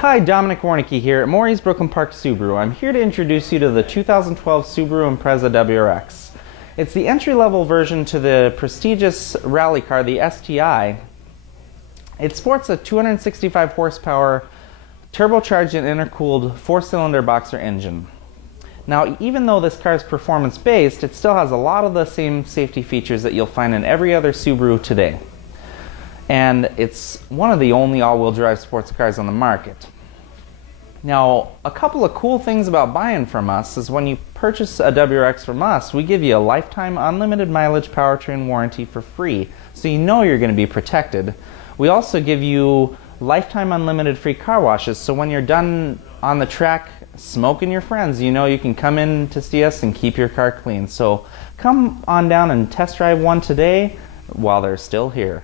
Hi, Dominic Warnicki here at Maury's Brooklyn Park Subaru. I'm here to introduce you to the 2012 Subaru Impreza WRX. It's the entry-level version to the prestigious rally car, the STI. It sports a 265 horsepower turbocharged and intercooled 4-cylinder boxer engine. Now, even though this car is performance-based, it still has a lot of the same safety features that you'll find in every other Subaru today. And it's one of the only all-wheel drive sports cars on the market. Now, a couple of cool things about buying from us is when you purchase a WRX from us, we give you a lifetime unlimited mileage powertrain warranty for free, so you know you're going to be protected. We also give you lifetime unlimited free car washes, so when you're done on the track smoking your friends, you know you can come in to see us and keep your car clean. So come on down and test drive one today while they're still here.